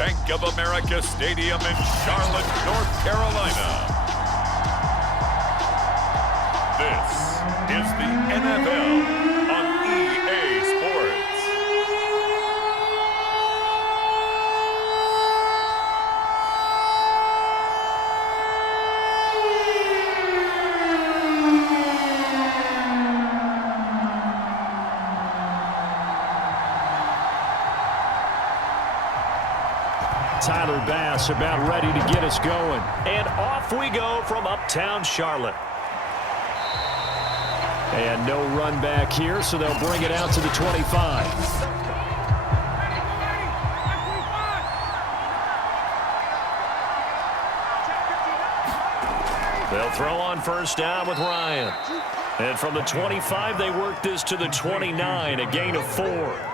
Bank of America Stadium in Charlotte, North Carolina. This is the NFL on EA Sports. Tyler Bass about ready to get us going. And off we go from uptown Charlotte. And no run back here, so they'll bring it out to the 25. They'll throw on first down with Ryan. And from the 25, they work this to the 29, a gain of 4.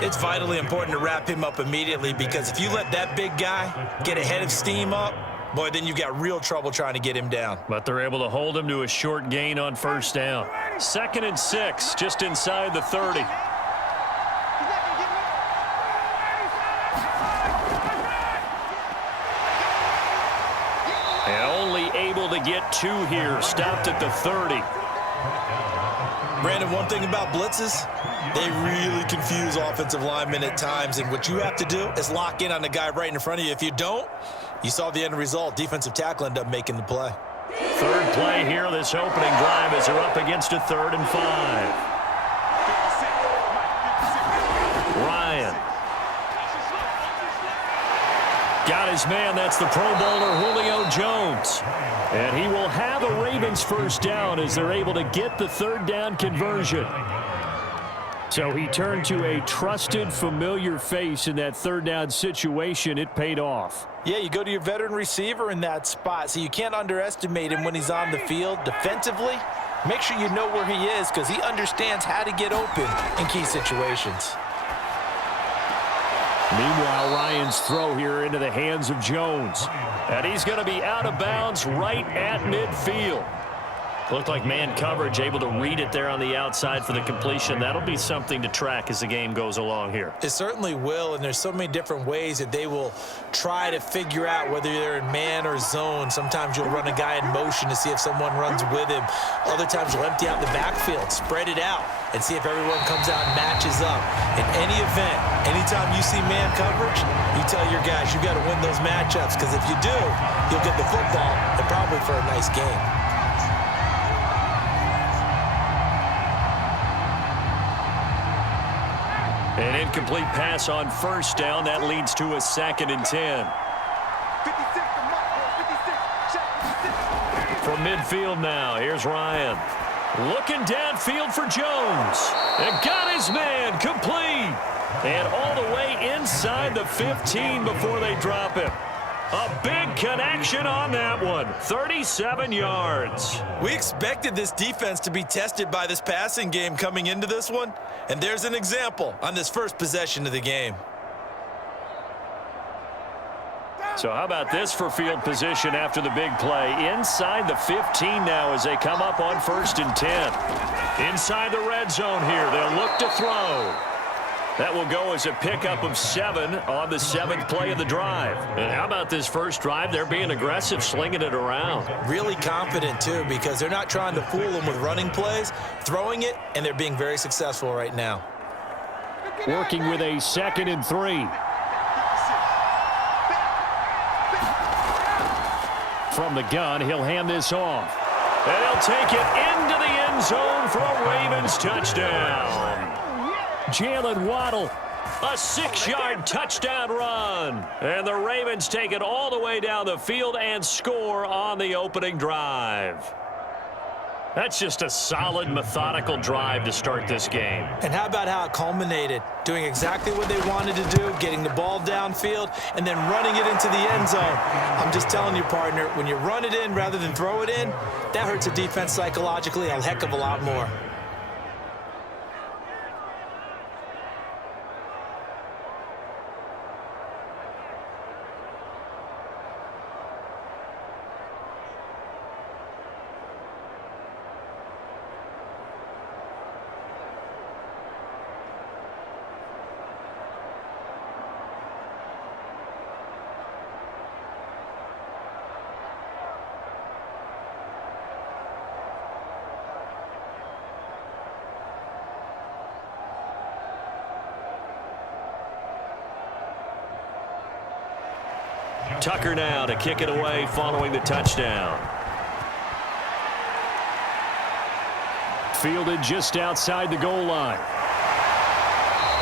It's vitally important to wrap him up immediately, because if you let that big guy get a head of steam up, boy, then you've got real trouble trying to get him down. But they're able to hold him to a short gain on first down. 2nd and 6, just inside the 30. And only able to get 2 here, stopped at the 30. Brandon, one thing about blitzes, they really confuse offensive linemen at times, and what you have to do is lock in on the guy right in front of you. If you don't, you saw the end result. Defensive tackle ended up making the play. Third play here, this opening drive, as they're up against a 3rd and 5. Ryan. Got his man, that's the Pro Bowler Julio Jones. And he will have a Ravens first down as they're able to get the 3rd down conversion. So he turned to a trusted, familiar face in that 3rd down situation. It paid off. Yeah, you go to your veteran receiver in that spot, so you can't underestimate him when he's on the field. Defensively, make sure you know where he is, because he understands how to get open in key situations. Meanwhile, Ryan's throw here into the hands of Jones. And he's going to be out of bounds right at midfield. Looked like man coverage, able to read it there on the outside for the completion. That'll be something to track as the game goes along here. It certainly will, and there's so many different ways that they will try to figure out whether they're in man or zone. Sometimes you'll run a guy in motion to see if someone runs with him. Other times you'll empty out the backfield, spread it out, and see if everyone comes out and matches up. In any event, anytime you see man coverage, you tell your guys you got to win those matchups, because if you do, you'll get the football and probably for a nice game. An incomplete pass on first down. That leads to a 2nd and 10. From midfield now, here's Ryan. Looking downfield for Jones. And got his man complete. And all the way inside the 15 before they drop him. A big connection on that one. 37 yards. We expected this defense to be tested by this passing game coming into this one. And there's an example on this first possession of the game. So how about this for field position after the big play? Inside the 15 now as they come up on 1st and 10. Inside the red zone here. They'll look to throw. That will go as a pickup of 7 on the 7th play of the drive. And how about this first drive? They're being aggressive, slinging it around. Really confident, too, because they're not trying to fool them with running plays, throwing it, and they're being very successful right now. Working with a 2nd and 3. From the gun, he'll hand this off. And he'll take it into the end zone for a Ravens touchdown. Jalen Waddle, a 6-yard touchdown run. And the Ravens take it all the way down the field and score on the opening drive. That's just a solid, methodical drive to start this game. And how about how it culminated? Doing exactly what they wanted to do, getting the ball downfield, and then running it into the end zone. I'm just telling you, partner, when you run it in rather than throw it in, that hurts a defense psychologically a heck of a lot more. Tucker now to kick it away following the touchdown. Fielded just outside the goal line.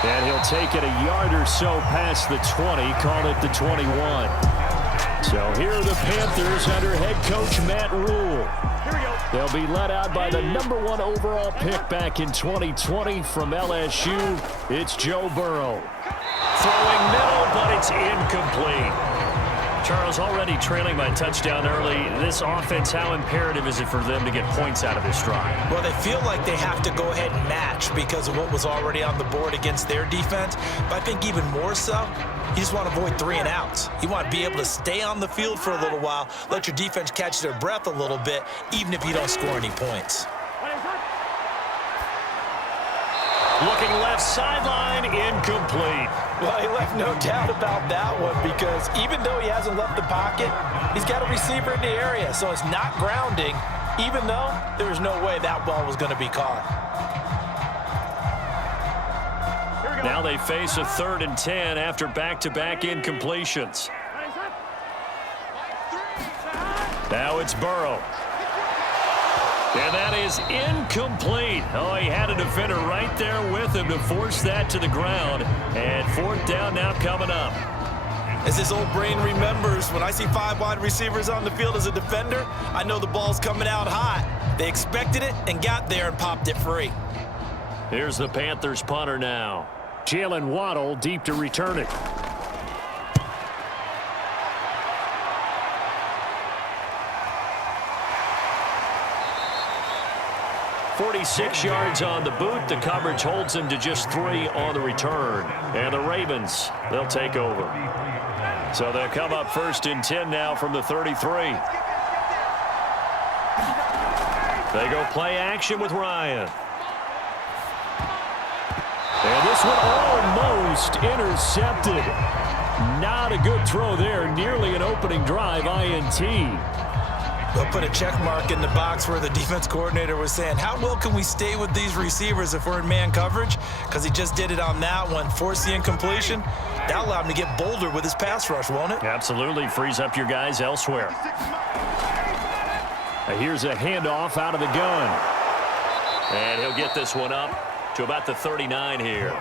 And he'll take it a yard or so past the 20, call it the 21. So here are the Panthers under head coach Matt Rule. They'll be led out by the #1 overall pick back in 2020 from LSU. It's Joe Burrow. Throwing middle, but it's incomplete. Charles, already trailing by a touchdown early. This offense, how imperative is it for them to get points out of this drive? Well, they feel like they have to go ahead and match because of what was already on the board against their defense. But I think even more so, you just want to avoid 3 and outs. You want to be able to stay on the field for a little while, let your defense catch their breath a little bit, even if you don't score any points. Looking left sideline, incomplete. Well, he left no doubt about that one because even though he hasn't left the pocket, he's got a receiver in the area, so it's not grounding, even though there was no way that ball was going to be caught. Now they face a 3rd and 10 after back-to-back incompletions. Now it's Burrow. And that is incomplete. Oh, he had a defender right there with him to force that to the ground. And 4th down now coming up. As this old brain remembers, when I see 5 wide receivers on the field as a defender, I know the ball's coming out hot. They expected it and got there and popped it free. Here's the Panthers punter now. Jalen Waddle deep to return it. 46 yards on the boot. The coverage holds him to just 3 on the return. And the Ravens, they'll take over. So they'll come up 1st and 10 now from the 33. They go play action with Ryan. And this one almost intercepted. Not a good throw there. Nearly an opening drive INT. They'll put a check mark in the box where the defense coordinator was saying, how well can we stay with these receivers if we're in man coverage? Because he just did it on that one. Forced the incompletion. That allowed him to get bolder with his pass rush, won't it? Absolutely. Frees up your guys elsewhere. Here's a handoff out of the gun. And he'll get this one up to about the 39 here.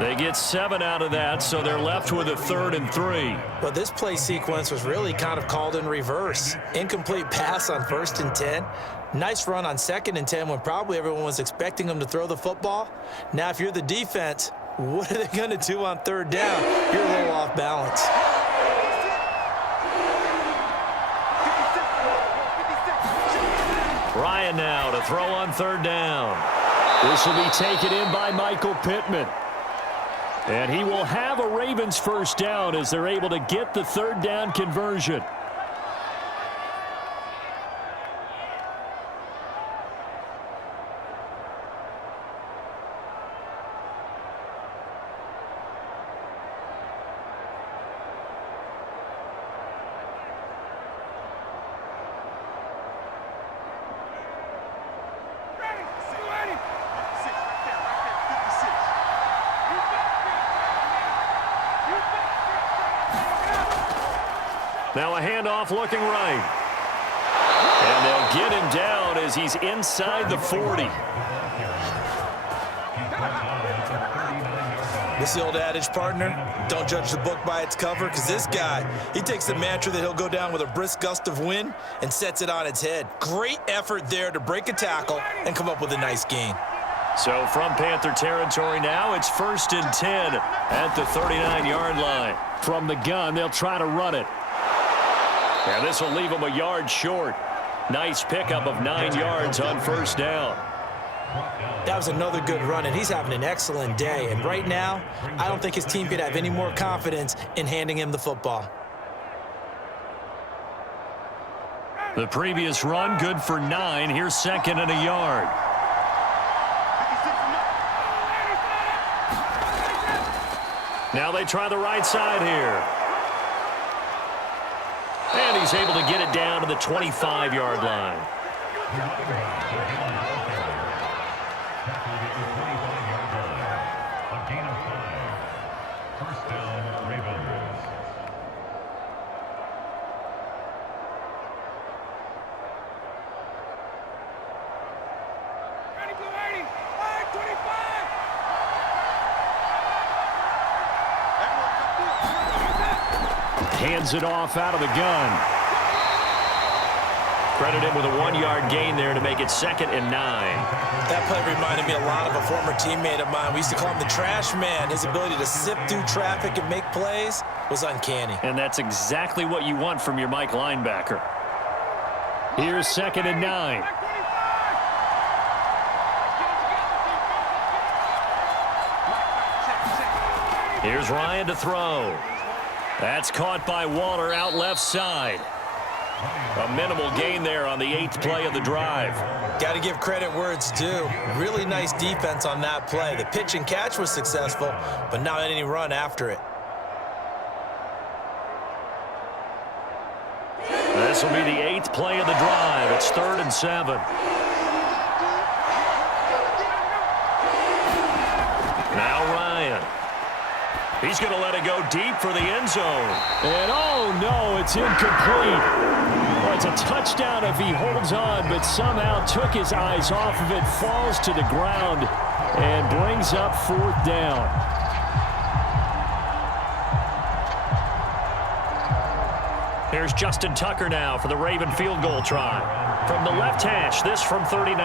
They get 7 out of that, so they're left with a 3rd and 3. But this play sequence was really kind of called in reverse. Incomplete pass on 1st and 10. Nice run on 2nd and 10 when probably everyone was expecting them to throw the football. Now, if you're the defense, what are they going to do on 3rd down? You're a little off balance. Ryan now to throw on 3rd down. This will be taken in by Michael Pittman. And he will have a Ravens 1st down as they're able to get the 3rd down conversion. Now a handoff looking right. And they'll get him down as he's inside the 40. This is the old adage, partner. Don't judge the book by its cover, because this guy, he takes the mantra that he'll go down with a brisk gust of wind and sets it on its head. Great effort there to break a tackle and come up with a nice gain. So from Panther territory now, it's 1st and 10 at the 39-yard line. From the gun, they'll try to run it. And this will leave him a yard short. Nice pickup of 9 yards on 1st down. That was another good run, and he's having an excellent day. And right now, I don't think his team could have any more confidence in handing him the football. The previous run, good for 9. Here's 2nd and a yard. Now they try the right side here. And he's able to get it down to the 25-yard line. Hands it off out of the gun. Credit him with a 1-yard gain there to make it 2nd and 9. That play reminded me a lot of a former teammate of mine. We used to call him the trash man. His ability to sift through traffic and make plays was uncanny. And that's exactly what you want from your Mike linebacker. Here's 2nd and 9. Here's Ryan to throw. That's caught by Waller out left side. A minimal gain there on the 8th play of the drive. Got to give credit where it's due. Really nice defense on that play. The pitch and catch was successful, but not any run after it. This will be the 8th play of the drive. It's 3rd and 7. Now Ryan. He's going to let it go deep for the end zone. And oh no, it's incomplete. Well, it's a touchdown if he holds on, but somehow took his eyes off of it, falls to the ground, and brings up 4th down. Here's Justin Tucker now for the Raven field goal try. From the left hash, this from 39.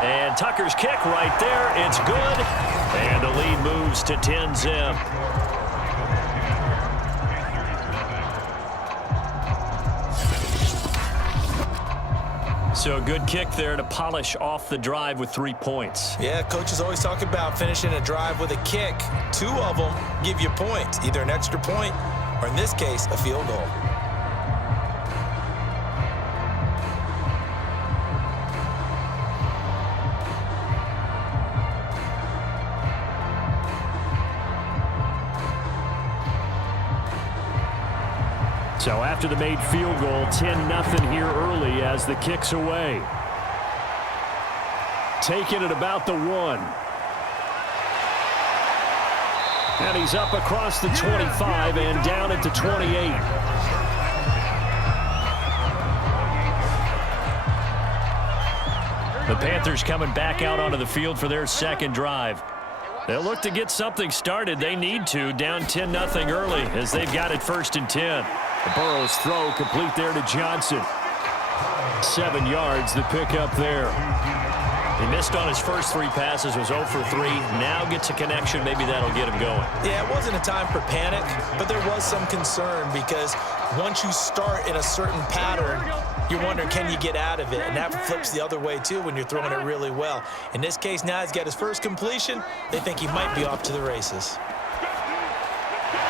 And Tucker's kick right there. It's good. And the lead moves to 10-zip. So a good kick there to polish off the drive with 3 points. Yeah, coaches always talk about finishing a drive with a kick. 2 of them give you points, either an extra point or, in this case, a field goal. So after the made field goal, 10-0 here early as the kick's away. Taken at about the 1. And he's up across the 25 and down at the 28. The Panthers coming back out onto the field for their 2nd drive. They'll look to get something started. They need to, down 10-0 early as they've got it 1st and 10. Burrow's throw complete there to Johnson. 7 yards, the pickup there. He missed on his first 3 passes, was 0 for 3. Now gets a connection. Maybe that'll get him going. Yeah, it wasn't a time for panic, but there was some concern because once you start in a certain pattern, you're wondering, can you get out of it? And that flips the other way, too, when you're throwing it really well. In this case, now he's got his first completion. They think he might be off to the races.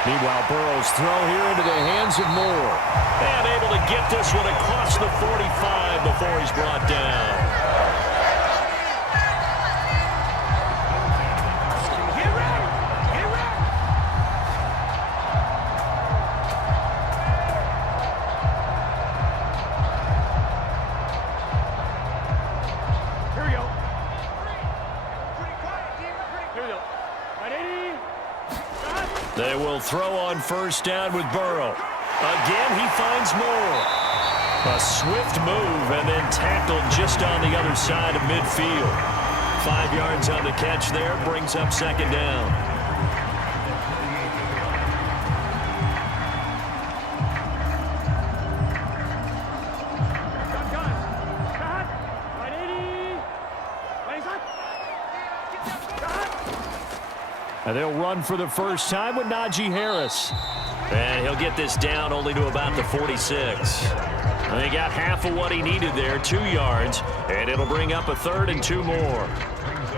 Meanwhile, Burrow's throw here into the hands of Moore. And able to get this one across the 45 before he's brought down. They will throw on 1st down with Burrow. Again, he finds Moore. A swift move and then tackled just on the other side of midfield. 5 yards on the catch there, brings up 2nd down. And they'll run for the first time with Najee Harris. And he'll get this down only to about the 46. And they got half of what he needed there, 2 yards, and it'll bring up a 3rd and 2 more.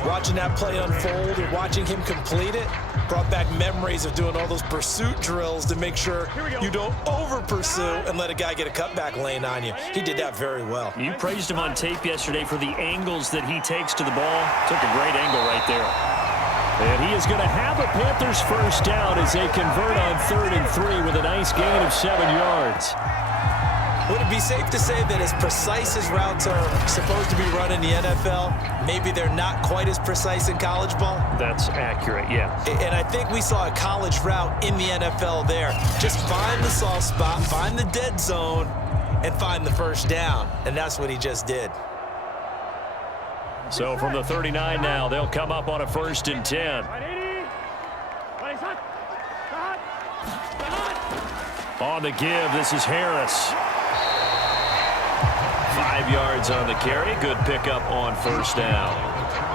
Watching that play unfold and watching him complete it brought back memories of doing all those pursuit drills to make sure you don't over-pursue and let a guy get a cutback lane on you. He did that very well. You praised him on tape yesterday for the angles that he takes to the ball. Took a great angle right there. And he is going to have a Panthers first down as they convert on 3rd and 3 with a nice gain of 7 yards. Would it be safe to say that as precise as routes are supposed to be run in the NFL, maybe they're not quite as precise in college ball? That's accurate, yeah. And I think we saw a college route in the NFL there. Just find the soft spot, find the dead zone, and find the first down. And that's what he just did. So from the 39 now, they'll come up on a 1st and 10. On the give, this is Harris. 5 yards on the carry. Good pickup on first down.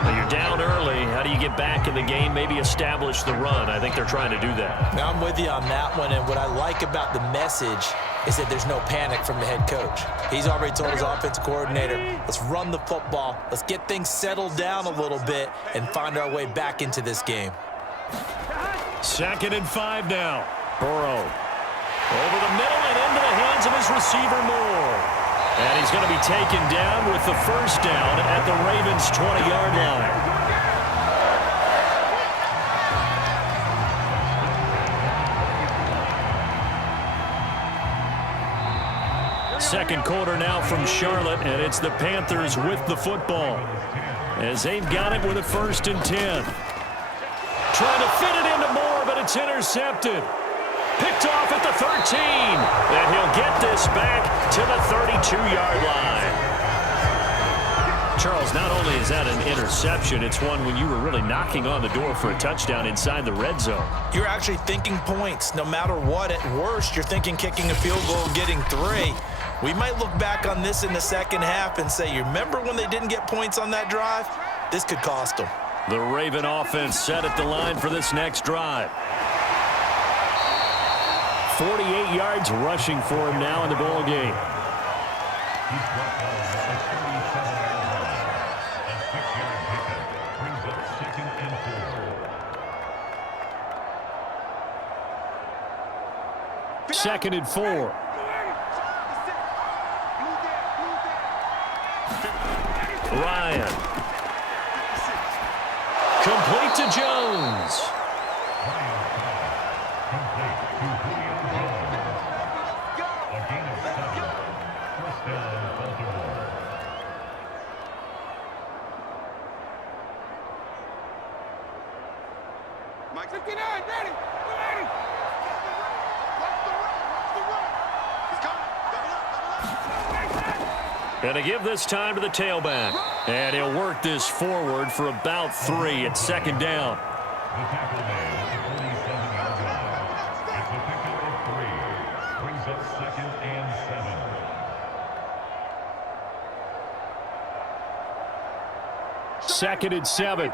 Now you're down early. How do you get back in the game, maybe establish the run? I think they're trying to do that. Now I'm with you on that one, and what I like about the message is that there's no panic from the head coach. He's already told his offensive coordinator, let's run the football, let's get things settled down a little bit and find our way back into this game. 2nd and 5 now. Burrow over the middle and into the hands of his receiver Moore. And he's going to be taken down with the first down at the Ravens' 20-yard line. Second quarter now from Charlotte, and it's the Panthers with the football as they've got it with a 1st and 10. Trying to fit it into Moore, but it's intercepted. Picked off at the 13. And he'll get this back to the 32-yard line. Charles, not only is that an interception, it's one when you were really knocking on the door for a touchdown inside the red zone. You're actually thinking points. No matter what, at worst, you're thinking kicking a field goal and getting 3. We might look back on this in the second half and say, you remember when they didn't get points on that drive? This could cost them. The Raven offense set at the line for this next drive. 48 yards rushing for him now in the ball game. Second and 4. Ryan. Complete to Jones. Mike 59, ready. Going to give this time to the tailback. And he'll work this forward for about 3 at 2nd down. Brings up 2nd and 7. 2nd and 7.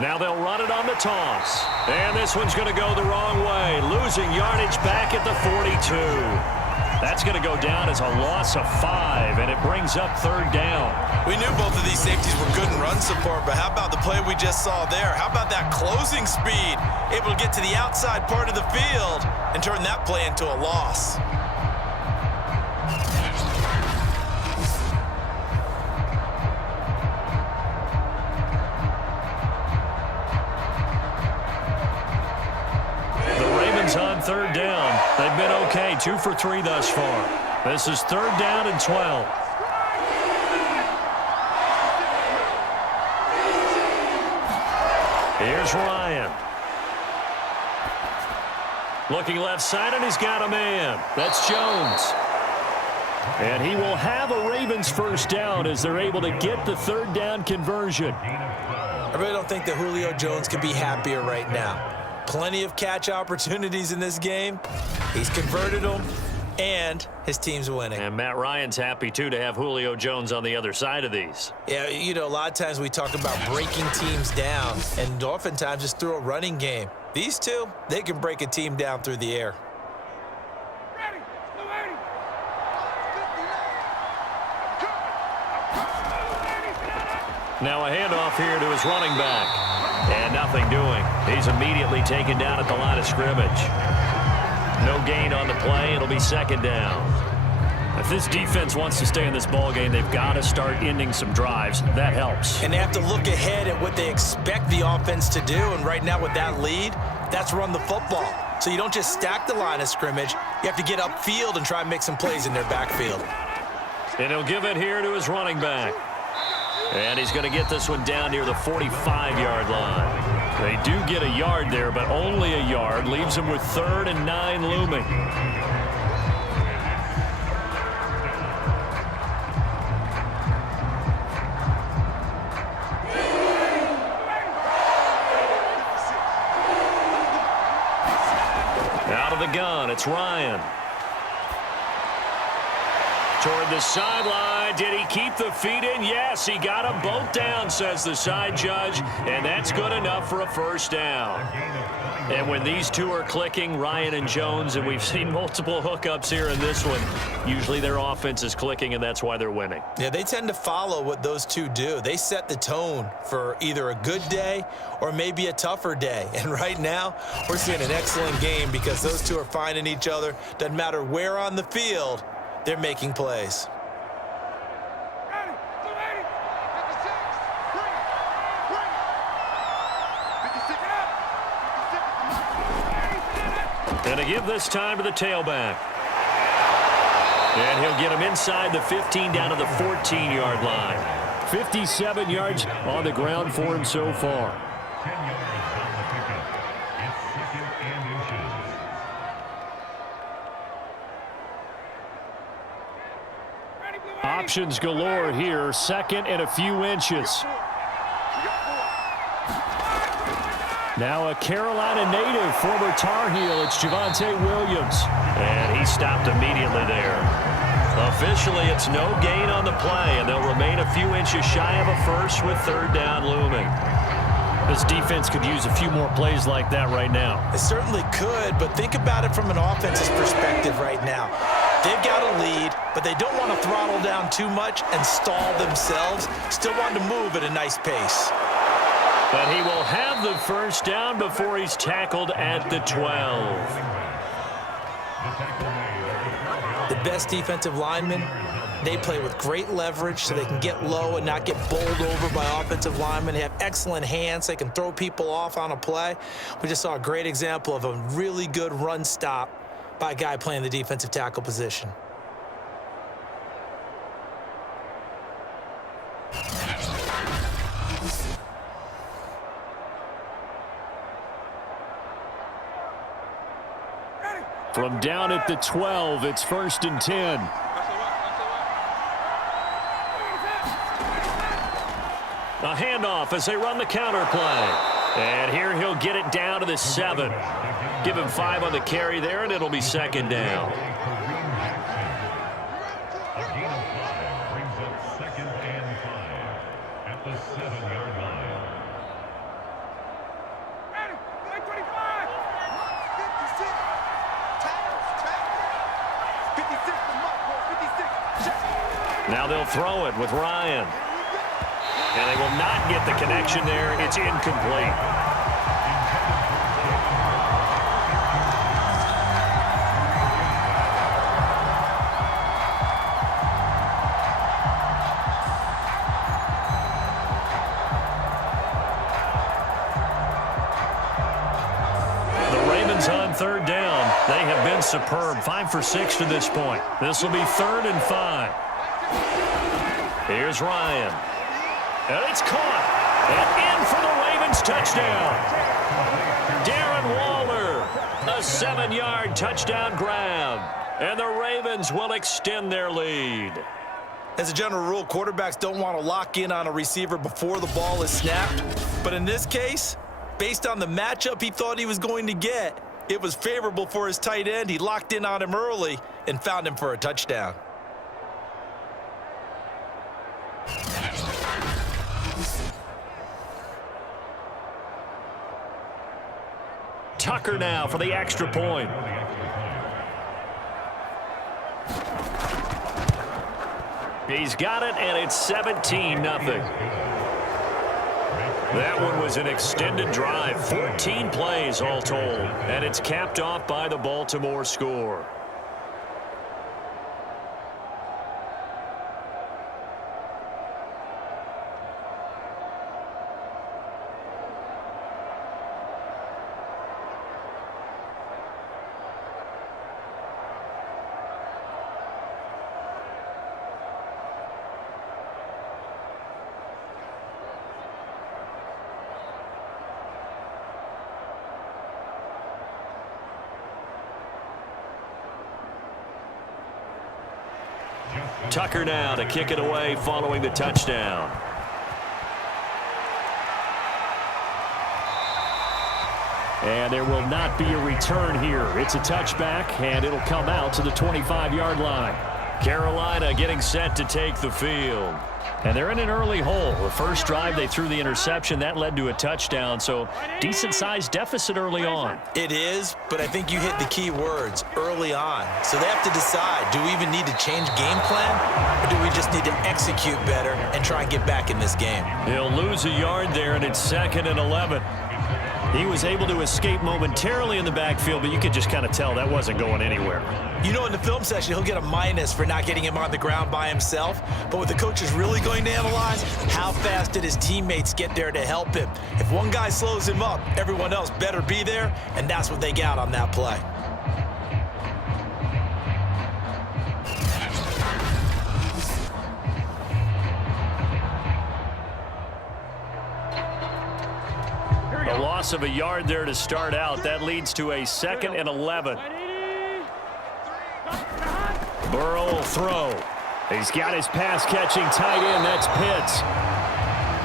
Now they'll run it on the toss. And this one's going to go the wrong way. Losing yardage back at the 42. That's going to go down as a loss of 5, and it brings up 3rd down. We knew both of these safeties were good in run support, but how about the play we just saw there? How about that closing speed? Able to get to the outside part of the field and turn that play into a loss. On 3rd down. They've been okay, 2 for 3 thus far. This is 3rd down and 12. Here's Ryan. Looking left side, and he's got a man. That's Jones. And he will have a Ravens 1st down as they're able to get the 3rd down conversion. I really don't think that Julio Jones can be happier right now. Plenty of catch opportunities in this game. He's converted them, and his team's winning. And Matt Ryan's happy, too, to have Julio Jones on the other side of these. Yeah, you know, a lot of times we talk about breaking teams down, and oftentimes just through a running game. These two, they can break a team down through the air. Now a handoff here to his running back. And nothing doing. He's immediately taken down at the line of scrimmage. No gain on the play. It'll be 2nd down. If this defense wants to stay in this ballgame, they've got to start ending some drives. That helps. And they have to look ahead at what they expect the offense to do. And right now with that lead, that's run the football. So you don't just stack the line of scrimmage. You have to get upfield and try and make some plays in their backfield. And he'll give it here to his running back. And he's going to get this one down near the 45-yard line. They do get a yard there, but only a yard. Leaves him with 3rd and 9 looming. It's Ryan. Toward the sideline. Did he keep the feet in? Yes, he got them both down, says the side judge. And that's good enough for a first down. And when these two are clicking, Ryan and Jones, and we've seen multiple hookups here in this one, usually their offense is clicking, and that's why they're winning. Yeah, they tend to follow what those two do. They set the tone for either a good day or maybe a tougher day. And right now, we're seeing an excellent game because those two are finding each other. Doesn't matter where on the field, they're making plays. And to give this time to the tailback. And he'll get him inside the 15 down to the 14-yard line. 57 yards on the ground for him so far. 10 yards on the pickup. It's 2nd and inches. Options galore here. 2nd and a few inches. Now a Carolina native, former Tar Heel. It's Javonte Williams. And he stopped immediately there. Officially, it's no gain on the play, and they'll remain a few inches shy of a first with 3rd down looming. This defense could use a few more plays like that right now. It certainly could, but think about it from an offense's perspective right now. They've got a lead, but they don't want to throttle down too much and stall themselves. Still want to move at a nice pace. But he will have the first down before he's tackled at the 12. The best defensive linemen, they play with great leverage so they can get low and not get bowled over by offensive linemen. They have excellent hands. They can throw people off on a play. We just saw a great example of a really good run stop by a guy playing the defensive tackle position. From down at the 12, it's 1st and 10. A handoff as they run the counter play. And here he'll get it down to the 7. Give him 5 on the carry there, and it'll be 2nd down. A gain of 5 brings up 2nd and 5 at the 7-yard line. Now they'll throw it with Ryan. And they will not get the connection there. It's incomplete. The Ravens on 3rd down. They have been superb. 5 for 6 to this point. This will be 3rd and 5. Here's Ryan. And it's caught. And in for the Ravens touchdown. Darren Waller. A 7-yard touchdown grab. And the Ravens will extend their lead. As a general rule, quarterbacks don't want to lock in on a receiver before the ball is snapped. But in this case, based on the matchup he thought he was going to get, it was favorable for his tight end. He locked in on him early and found him for a touchdown. Tucker now for the extra point. He's got it, and it's 17-0. That one was an extended drive, 14 plays all told, and it's capped off by the Baltimore score. Tucker now to kick it away following the touchdown. And there will not be a return here. It's a touchback, and it'll come out to the 25-yard line. Carolina getting set to take the field. And they're in an early hole. The first drive, they threw the interception. That led to a touchdown, so decent-sized deficit early on. It is, but I think you hit the key words, early on. So they have to decide, do we even need to change game plan, or do we just need to execute better and try and get back in this game? He'll lose a yard there, and it's 2nd and 11. He was able to escape momentarily in the backfield, but you could just kind of tell that wasn't going anywhere. You know, in the film session, he'll get a minus for not getting him on the ground by himself. But what the coach is really going to analyze, how fast did his teammates get there to help him? If one guy slows him up, everyone else better be there, and that's what they got on that play. A loss of a yard there to start out. That leads to a 2nd and 11. Burrow will throw. He's got his pass-catching tight end. That's Pitts.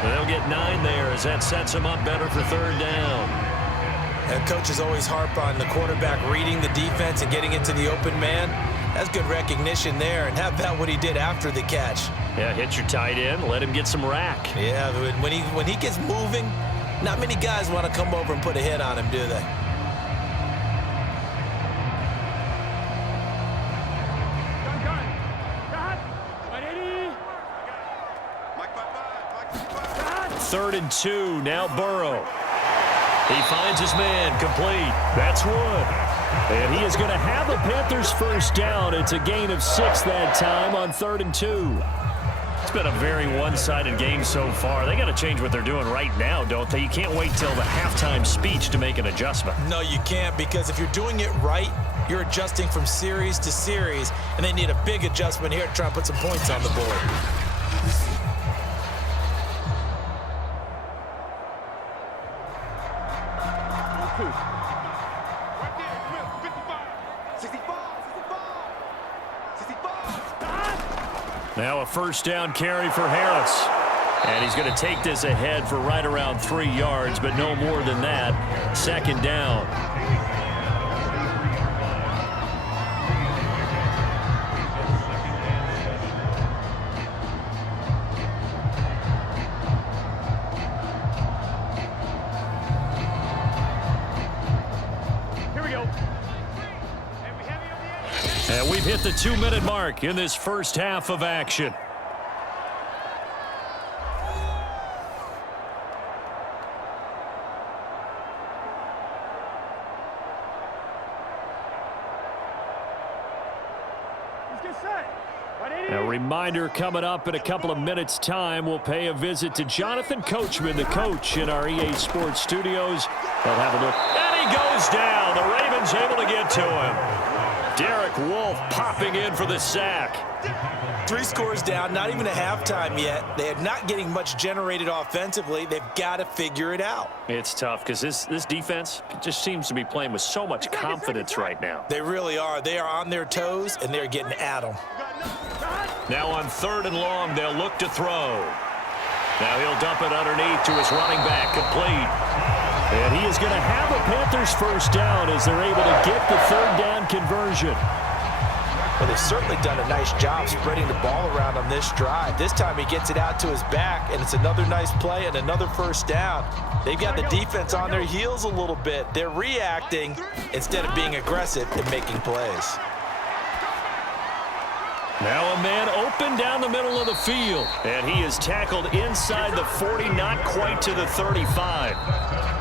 They'll get 9 there as that sets him up better for 3rd down. And coaches always harp on the quarterback reading the defense and getting into the open man. That's good recognition there. And how about what he did after the catch? Yeah, hit your tight end. Let him get some rack. Yeah, when he gets moving, not many guys want to come over and put a hit on him, do they? Third and 2, now Burrow. He finds his man, complete. That's Wood. And he is going to have the Panthers first down. It's a gain of 6 that time on 3rd and 2. It's been a very one-sided game so far. They got to change what they're doing right now, don't they? You can't wait till the halftime speech to make an adjustment. No, you can't, because if you're doing it right, you're adjusting from series to series, and they need a big adjustment here to try and put some points on the board. Now a first down carry for Harris. And he's going to take this ahead for right around 3 yards, but no more than that. 2nd down. Here we go. And we've hit the 2-minute mark in this first half of action. A reminder coming up in a couple of minutes' time. We'll pay a visit to Jonathan Coachman, the coach in our EA Sports studios. They'll have a look. And he goes down. The Ravens able to get to him. Derek Wolfe popping in for the sack. 3 scores down, not even a halftime yet. They are not getting much generated offensively. They've got to figure it out. It's tough because this defense just seems to be playing with so much confidence right now. They really are. They are on their toes, and they're getting at them. Now on 3rd and long, they'll look to throw. Now he'll dump it underneath to his running back, complete. And he is going to have a Panthers first down as they're able to get the 3rd down conversion. Well, they've certainly done a nice job spreading the ball around on this drive. This time he gets it out to his back, and it's another nice play and another first down. They've got the defense on their heels a little bit. They're reacting instead of being aggressive and making plays. Now a man open down the middle of the field. And he is tackled inside the 40, not quite to the 35.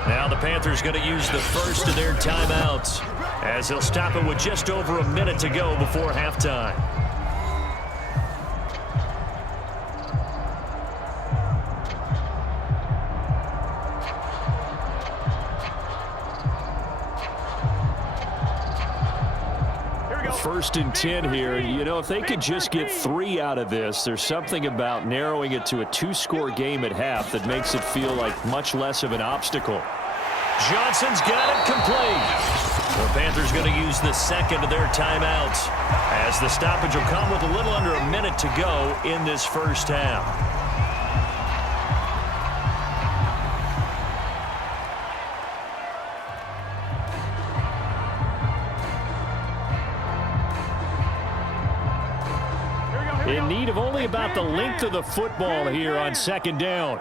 Now the Panthers going to use the first of their timeouts, as they'll stop it with just over a minute to go before halftime. First and 10 here. You know, if they could just get 3 out of this, there's something about narrowing it to a 2-score game at half that makes it feel like much less of an obstacle. Johnson's got it complete. The Panthers going to use the second of their timeouts, as the stoppage will come with a little under a minute to go in this first half. In need of only about the length of the football here on second down.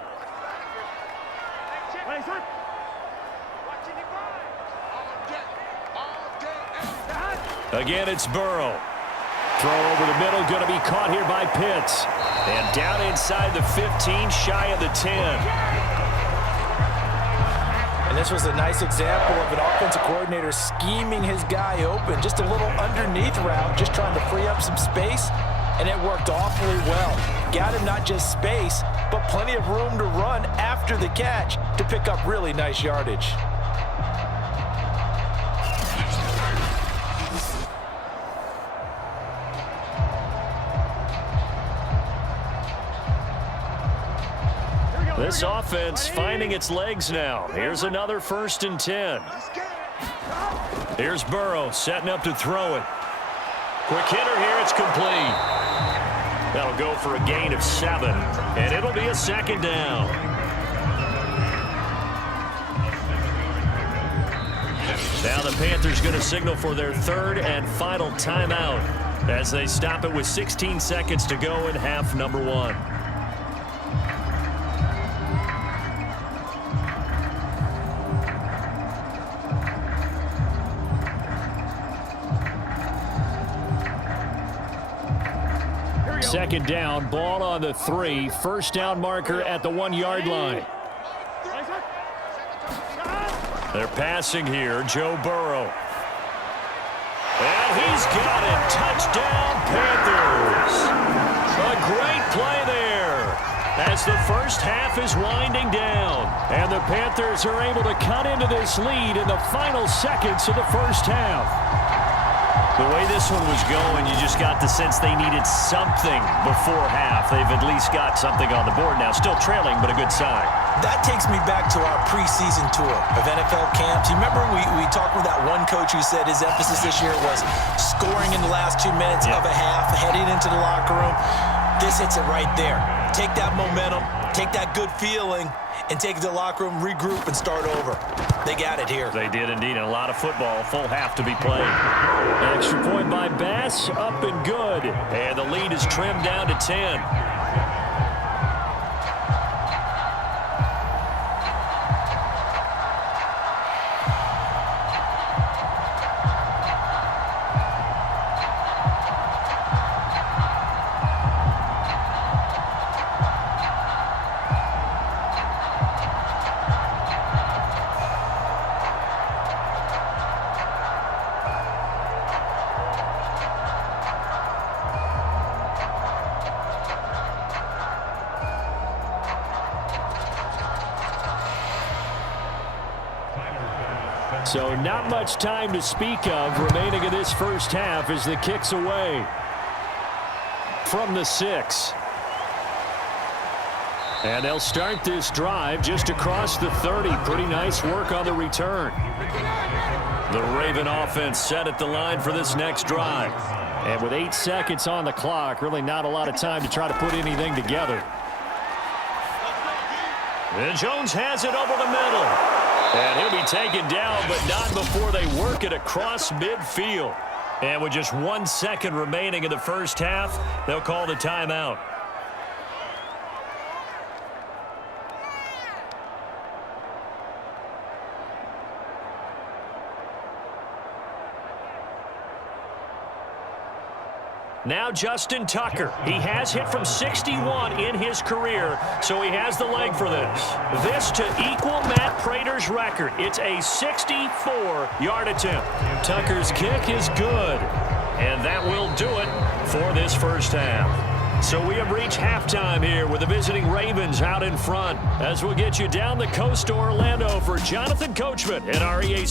Again, it's Burrow. Throw over the middle, going to be caught here by Pitts. And down inside the 15, shy of the 10. And this was a nice example of an offensive coordinator scheming his guy open. Just a little underneath route, just trying to free up some space, and it worked awfully well. Got him not just space, but plenty of room to run after the catch to pick up really nice yardage. This offense finding its legs now. Here's another 1st and 10. Here's Burrow setting up to throw it. Quick hitter here. It's complete. That'll go for a gain of 7. And it'll be a 2nd down. Now the Panthers going to signal for their 3rd and final timeout as they stop it with 16 seconds to go in half number 1. Second down, ball on the 3. 1st down marker at the 1-yard line. They're passing here, Joe Burrow. And he's got it. Touchdown, Panthers. A great play there as the first half is winding down. And the Panthers are able to cut into this lead in the final seconds of the first half. The way this one was going, you just got the sense they needed something before half. They've at least got something on the board now. Still trailing, but a good sign. That takes me back to our preseason tour of NFL camps. You remember we talked with that one coach who said his emphasis this year was scoring in the last 2 minutes of a half, heading into the locker room. This hits it right there. Take that momentum, take that good feeling, and take it to the locker room, regroup, and start over. They got it here. They did indeed, and a lot of football, full half to be played. Extra point by Bass, up and good. And the lead is trimmed down to 10. So not much time to speak of remaining in this first half as the kick's away from the 6. And they'll start this drive just across the 30. Pretty nice work on the return. The Raven offense set at the line for this next drive. And with 8 seconds on the clock, really not a lot of time to try to put anything together. And Jones has it over the middle. And he'll be taken down, but not before they work it across midfield. And with just 1 second remaining in the first half, they'll call the timeout. Now Justin Tucker. He has hit from 61 in his career, so he has the leg for this. This to equal Matt Prater's record. It's a 64-yard attempt. Tucker's kick is good, and that will do it for this first half. So we have reached halftime here with the visiting Ravens out in front as we'll get you down the coast to Orlando for Jonathan Coachman at our EA